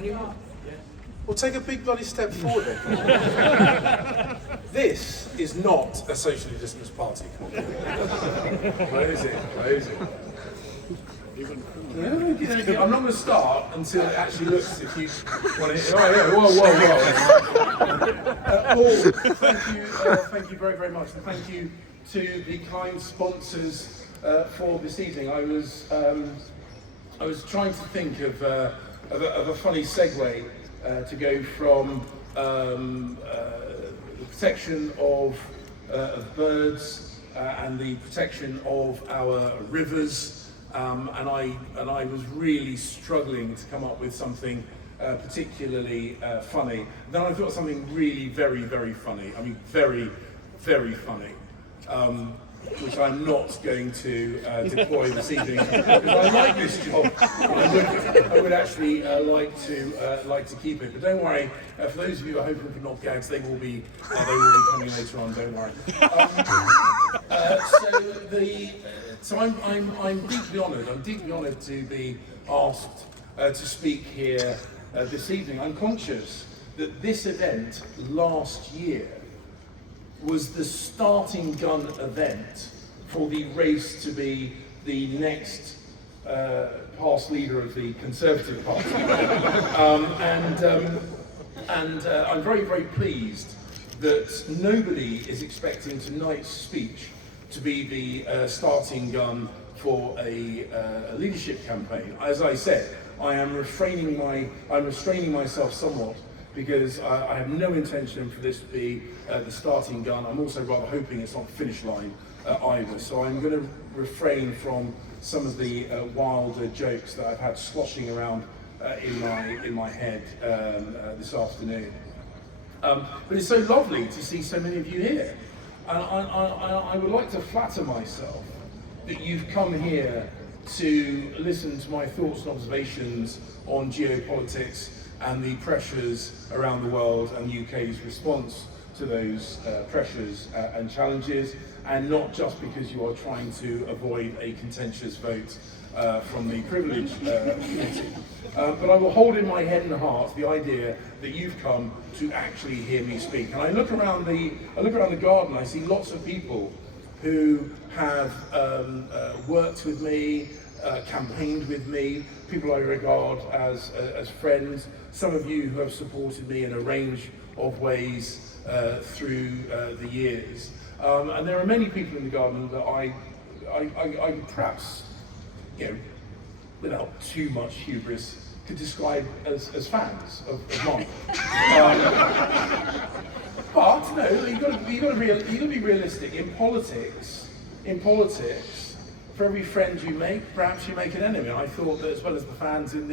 Well, take a big bloody step forward then. This is not a socially distanced party. Where is it? Where is it? I'm not going to start until it actually looks as if you want it. Oh yeah, whoa. Paul, thank you very, very much. And thank you to the kind sponsors for this evening. I was trying to think of a funny segue to go from the protection of birds and the protection of our rivers. And I was really struggling to come up with something particularly funny. Then I thought something really very, very funny. I mean, very, very funny, which I'm not going to deploy this evening because I like this job. I would actually like to keep it. But don't worry. For those of you who are hoping for knob gags, they will be coming later on. Don't worry. So I'm deeply honoured. I'm deeply honoured to be asked to speak here this evening. I'm conscious that this event last year was the starting gun event for the race to be the next past leader of the Conservative Party. And I'm very, very pleased that nobody is expecting tonight's speech to be the starting gun for a leadership campaign. As I said, I'm restraining myself somewhat because I have no intention for this to be the starting gun. I'm also rather hoping it's not the finish line either. So I'm going to refrain from some of the wilder jokes that I've had sloshing around in my head this afternoon. But it's so lovely to see so many of you here. And I would like to flatter myself that you've come here to listen to my thoughts and observations on geopolitics and the pressures around the world and the UK's response to those pressures and challenges, and not just because you are trying to avoid a contentious vote from the privileged committee. But I will hold in my head and heart the idea that you've come to actually hear me speak. And I look around the garden, I see lots of people who have worked with me, campaigned with me, people I regard as friends, some of you who have supported me in a range of ways through the years. And there are many people in the garden that I perhaps, without too much hubris, could describe as fans of mine. But no, you've got to be realistic. In politics, for every friend you make, perhaps you make an enemy. I thought that as well as the fans in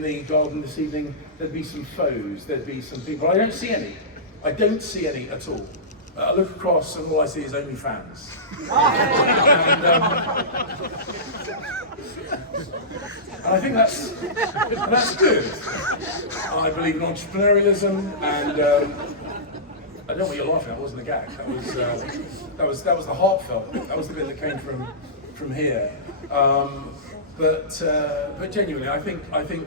the garden this evening, there'd be some foes, there'd be some people. I don't see any. I don't see any at all. I look across and all I see is only fans. And I think that's good. I believe in entrepreneurialism, and I don't know what you're laughing at. That wasn't a gag. That was the heartfelt bit. That was the bit that came from here. But genuinely, I think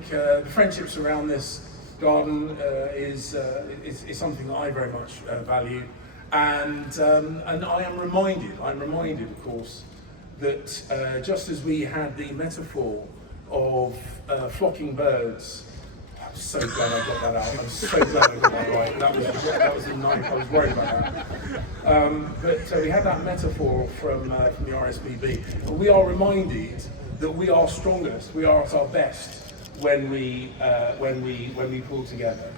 the friendships around this garden is something that I very much value, and I am reminded, of course, that just as we had the metaphor of flocking birds. I'm so glad I got that out. I'm so glad I got that right. That was a knife. I was worried about that. But we had that metaphor from the RSPB. We are reminded that we are strongest. We are at our best when we pull together.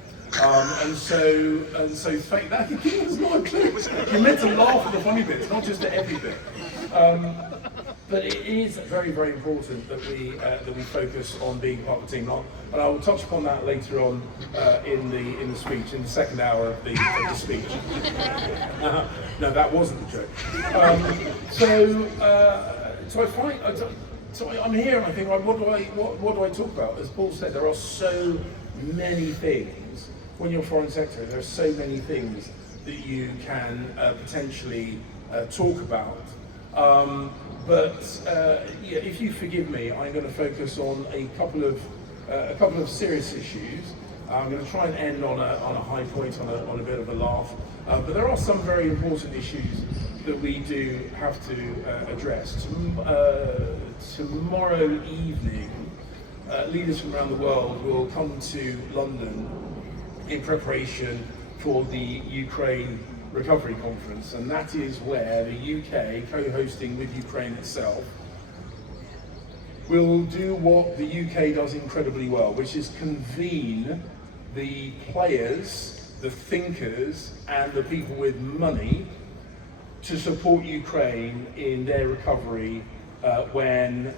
And so fake that. It's not a clue. You're meant to laugh at the funny bits, not just at every bit. But it is very, very important that we focus on being part of the team, and I will touch upon that later on in the speech, in the second hour of the speech. No, that wasn't a joke. So I'm here and I think, what do I talk about? As Paul said, there are so many things when you're foreign secretary. There are so many things that you can potentially talk about. But if you forgive me, I'm going to focus on a couple of a couple of serious issues. I'm going to try and end on a high point, on a bit of a laugh. But there are some very important issues that we do have to address. Tomorrow evening, leaders from around the world will come to London in preparation for the Ukraine Recovery Conference, and that is where the UK, co-hosting with Ukraine itself, will do what the UK does incredibly well, which is convene the players, the thinkers, and the people with money to support Ukraine in their recovery when,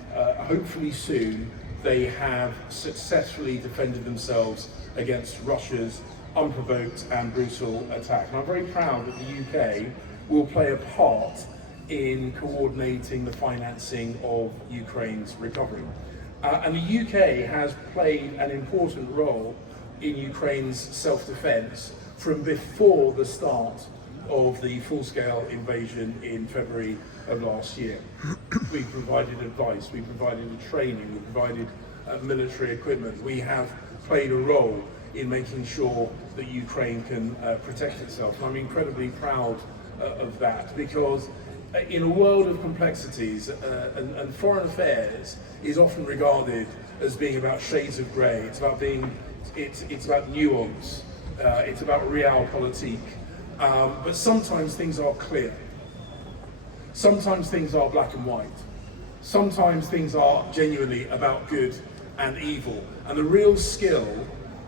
hopefully soon, they have successfully defended themselves against Russia's unprovoked and brutal attack. And I'm very proud that the UK will play a part in coordinating the financing of Ukraine's recovery. And the UK has played an important role in Ukraine's self-defense from before the start of the full-scale invasion in February of last year. We provided advice, we provided training, we provided military equipment. We have played a role in making sure that Ukraine can protect itself. And I'm incredibly proud of that, because in a world of complexities, and foreign affairs is often regarded as being about shades of grey. It's about it's about nuance. It's about realpolitik. But sometimes things are clear. Sometimes things are black and white. Sometimes things are genuinely about good and evil. And the real skill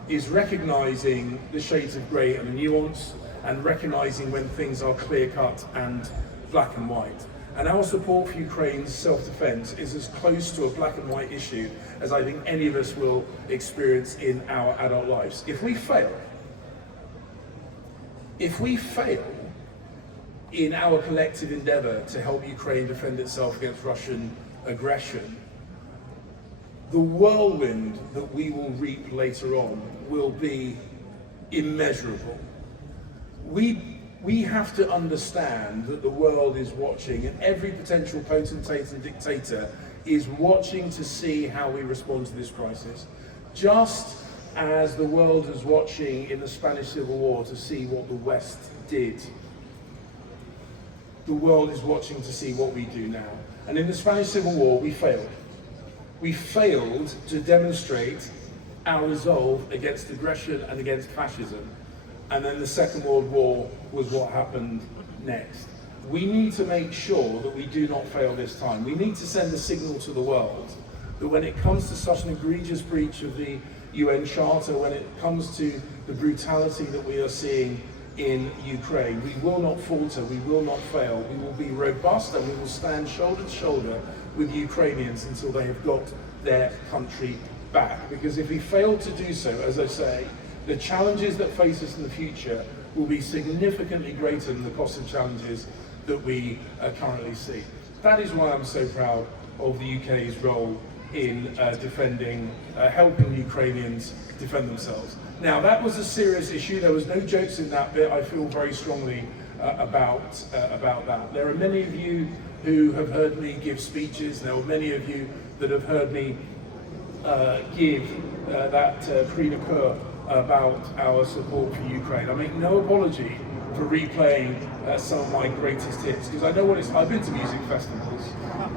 is recognizing the shades of grey and the nuance, and recognizing when things are clear-cut and black and white. And our support for Ukraine's self-defense is as close to a black and white issue as I think any of us will experience in our adult lives. If we fail in our collective endeavour to help Ukraine defend itself against Russian aggression, the whirlwind that we will reap later on will be immeasurable. We have to understand that the world is watching, and every potential potentate and dictator is watching to see how we respond to this crisis. Just as the world was watching in the Spanish Civil War to see what the West did, the world is watching to see what we do now. And in the Spanish Civil War, we failed. We failed to demonstrate our resolve against aggression and against fascism. And then the Second World War was what happened next. We need to make sure that we do not fail this time. We need to send a signal to the world that when it comes to such an egregious breach of the UN Charter, when it comes to the brutality that we are seeing in Ukraine, we will not falter, we will not fail. We will be robust, and we will stand shoulder to shoulder with Ukrainians until they have got their country back. Because if we fail to do so, as I say, the challenges that face us in the future will be significantly greater than the possible challenges that we currently see. That is why I'm so proud of the UK's role in helping Ukrainians defend themselves. Now, that was a serious issue. There was no jokes in that bit. I feel very strongly about that. There are many of you who have heard me give speeches. There are many of you that have heard me give that cri de coeur about our support for Ukraine. I make no apology for replaying some of my greatest hits, because I know what it's. I've been to music festivals.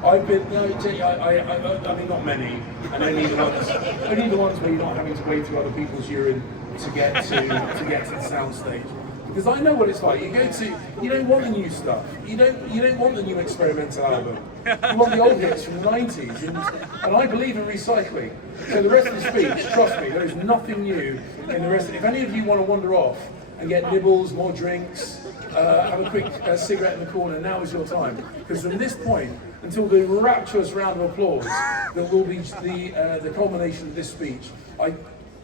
I've been, I mean, not many, and only the ones where you're not having to wade through other people's urine to get to the soundstage. Because I know what it's like. You don't want the new stuff. You don't want the new experimental album. You want the old hits from the 90s. And I believe in recycling. So the rest of the speech, trust me, there is nothing new in the rest of it. If any of you want to wander off and get nibbles, more drinks, have a quick cigarette in the corner, now is your time. Because from this point until the rapturous round of applause that will be the culmination of this speech, I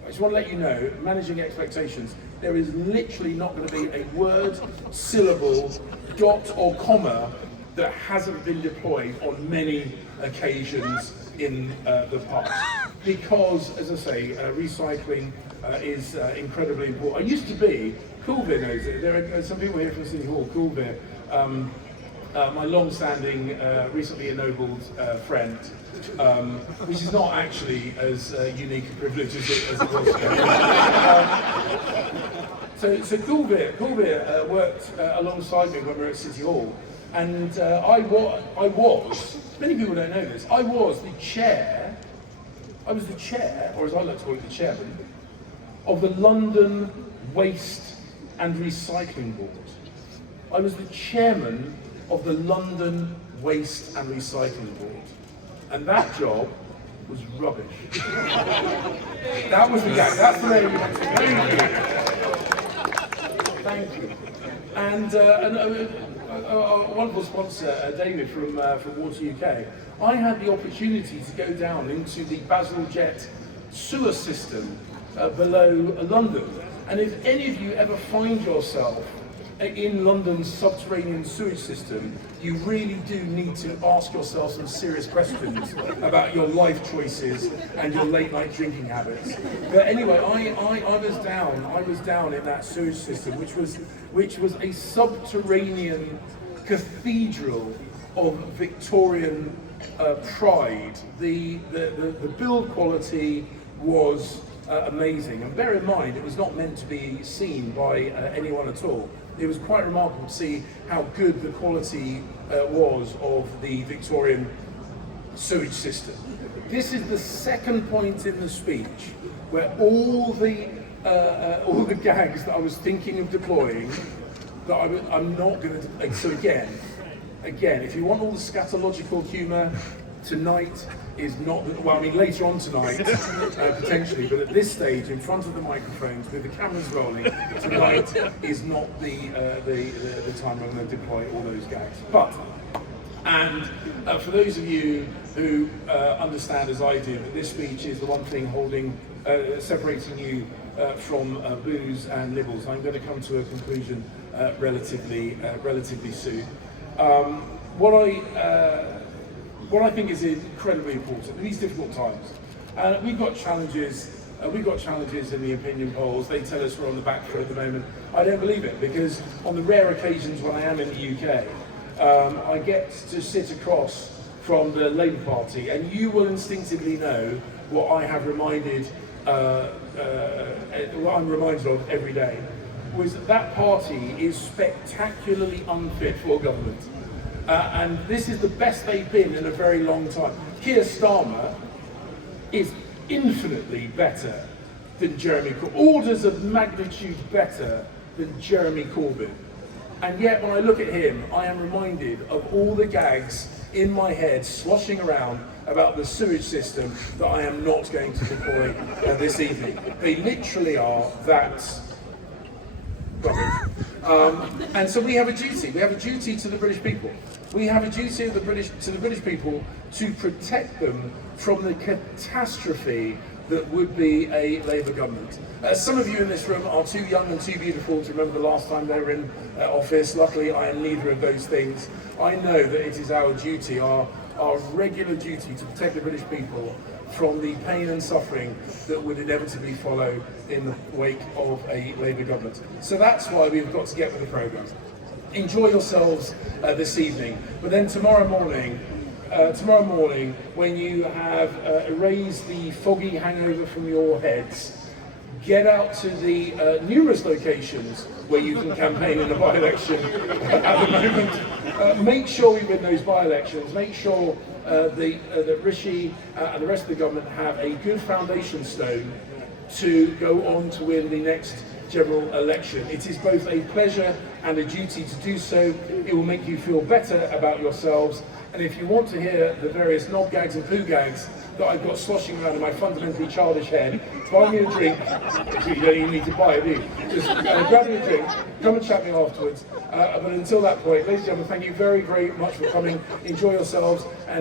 just want to let you know, managing expectations, there is literally not going to be a word, syllable, dot or comma that hasn't been deployed on many occasions in the past. Because, as I say, recycling is incredibly important. I used to be, Coolville knows it, there are some people here from City Hall, Coolville, my long-standing, recently ennobled friend, which is not actually as unique and privileged as it was. So Kulveer worked alongside me when we were at City Hall, and I was, many people don't know this, I was the chair, or as I like to call it, the chairman, of the London Waste and Recycling Board. I was the chairman of the London Waste and Recycling Board. And that job was rubbish. That was the gag, that's the name. Thank you. And a wonderful sponsor, David from Water UK, I had the opportunity to go down into the Bazalgette sewer system below London. And if any of you ever find yourself in London's subterranean sewage system, you really do need to ask yourself some serious questions about your life choices and your late night drinking habits. But anyway, I was down in that sewage system, which was a subterranean cathedral of Victorian pride. The build quality was amazing, and bear in mind it was not meant to be seen by anyone at all. It was quite remarkable to see how good the quality was of the Victorian sewage system. This is the second point in the speech where all the gags that I was thinking of deploying that I'm not going to. So again, if you want all the scatological humour, tonight is not, well, I mean later on tonight, potentially, but at this stage, in front of the microphones, with the cameras rolling, tonight is not the time I'm going to deploy all those gags. But, and for those of you who understand as I do that this speech is the one thing separating you from booze and nibbles, I'm going to come to a conclusion relatively soon. What I think is incredibly important in these difficult times, and we've got challenges in the opinion polls. They tell us we're on the back foot at the moment. I don't believe it, because on the rare occasions when I am in the UK, I get to sit across from the Labour Party, and you will instinctively know what I have reminded, what I'm reminded of every day, was that party is spectacularly unfit for government. And this is the best they've been in a very long time. Keir Starmer is infinitely better than Jeremy Corbyn, orders of magnitude better than Jeremy Corbyn. And yet when I look at him, I am reminded of all the gags in my head sloshing around about the sewage system that I am not going to deploy this evening. They literally are that rubbish. And so we have a duty to the British people. We have a duty to the British people to protect them from the catastrophe that would be a Labour government. Some of you in this room are too young and too beautiful to remember the last time they were in office. Luckily, I am neither of those things. I know that it is our duty, our regular duty, to protect the British people from the pain and suffering that would inevitably follow in the wake of a Labour government. So that's why we've got to get with the programme. Enjoy yourselves this evening, but then tomorrow morning, when you have erased the foggy hangover from your heads, get out to the numerous locations where you can campaign in a by-election at the moment. Make sure we win those by-elections. Make sure that Rishi and the rest of the government have a good foundation stone to go on to win the next general election. It is both a pleasure and a duty to do so. It will make you feel better about yourselves. And if you want to hear the various knob gags and poo gags that I've got sloshing around in my fundamentally childish head, buy me a drink. You don't even need to buy it, do you? Just grab me a drink, come and chat me afterwards. But until that point, ladies and gentlemen, thank you very, very much for coming. Enjoy yourselves. And